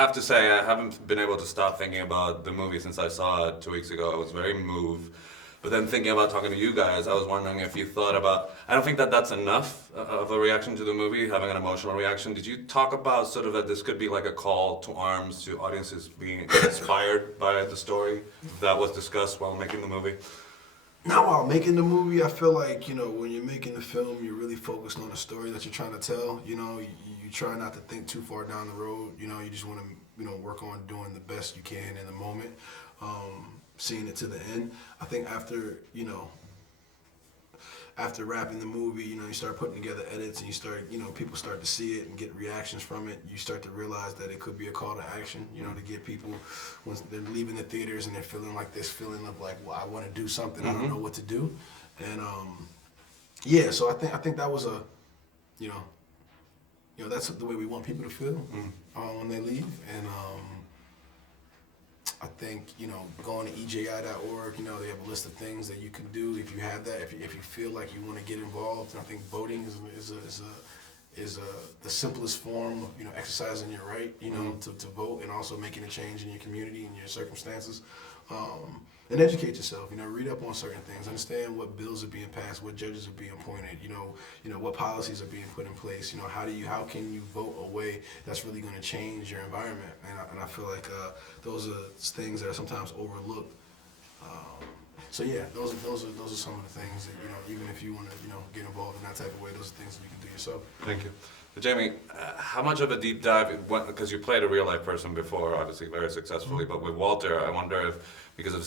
have to say, I haven't been able to stop thinking about the movie since I saw it 2 weeks ago. I was very moved. But then thinking about talking to you guys, I was wondering if you thought about, I don't think that that's enough of a reaction to the movie, having an emotional reaction. Did you talk about sort of that this could be like a call to arms to audiences being inspired by the story that was discussed while making the movie? Not while making the movie. I feel like, when you're making the film, you're really focused on the story that you're trying to tell. You try not to think too far down the road. You just want to, work on doing the best you can in the moment, seeing it to the end. I think after wrapping the movie, you start putting together edits and you start, people start to see it and get reactions from it. You start to realize that it could be a call to action, to get people, when they're leaving the theaters and they're feeling like this feeling of like, well, I want to do something, I don't know what to do. And yeah, so I think that was a, that's the way we want people to feel when they leave. And I think, going to EJI.org, they have a list of things that you can do if you have that, if you feel like you want to get involved. And I think voting is the simplest form of, exercising your right, to vote, and also making a change in your community and your circumstances. And educate yourself, read up on certain things, understand what bills are being passed, what judges are being appointed, what policies are being put in place, how can you vote a way that's really going to change your environment. And I feel like those are things that are sometimes overlooked. So yeah, those are some of the things that, even if you want to, get involved in that type of way, those are things that you can do yourself. Thank you. But Jamie, how much of a deep dive, because you played a real life person before, obviously very successfully, but with Walter, I wonder if, because of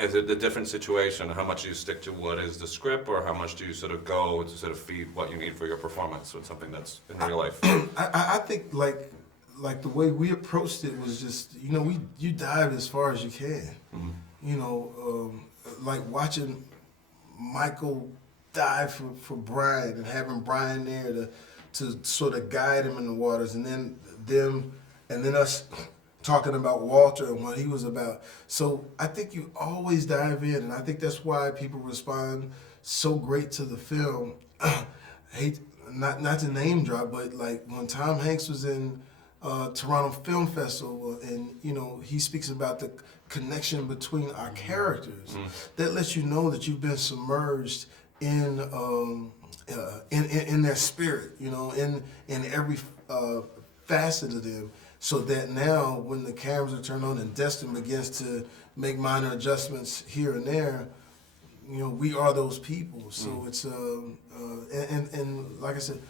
is it a different situation, how much do you stick to what is the script, or how much do you sort of go to sort of feed what you need for your performance with something that's in real life? I think like the way we approached it was just, you dive as far as you can. Like watching Michael dive for Bryan and having Bryan there to sort of guide him in the waters, and then us talking about Walter and what he was about. So I think you always dive in, and I think that's why people respond so great to the film. Hate not to name drop, but like when Tom Hanks was in Toronto Film Festival, and he speaks about the connection between our characters. That lets you know that you've been submerged in their spirit, in every facet of them, so that now when the cameras are turned on and Destin begins to make minor adjustments here and there, we are those people. So it's and like I said,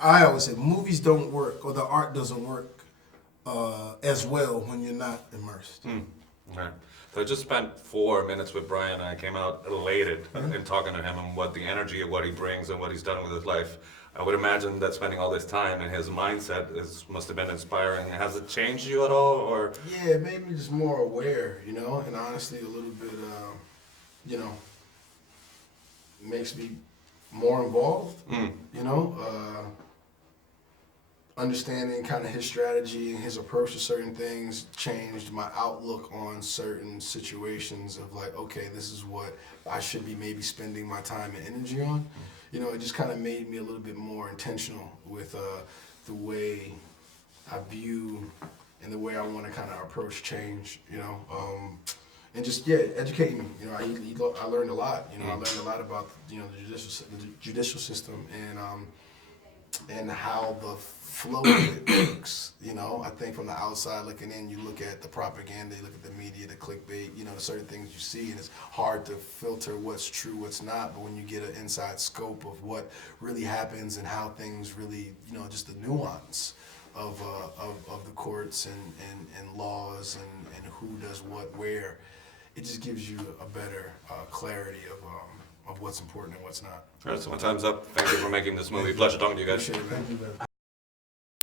I always say movies don't work, or the art doesn't work as well when you're not immersed. Right. So I just spent 4 minutes with Bryan, and I came out elated in talking to him and what the energy of what he brings and what he's done with his life. I would imagine that spending all this time and his mindset must have been inspiring. Has it changed you at all, or? Yeah, it made me just more aware, and honestly a little bit, makes me more involved, understanding kind of his strategy and his approach to certain things changed my outlook on certain situations of like, okay, this is what I should be maybe spending my time and energy on. It just kind of made me a little bit more intentional with the way I view and the way I want to kind of approach change, and just, educating me. I learned a lot. I learned a lot about, the judicial system and how the flow of it works. I think from the outside looking in, you look at the propaganda, you look at the media, the clickbait, certain things you see, and it's hard to filter what's true, what's not. But when you get an inside scope of what really happens and how things really, just the nuance of the courts and laws and who does what where, it just gives you a better clarity of what's important and what's not. All right, so my time's up. Thank you for making this movie. Pleasure talking to you guys. Appreciate it, man.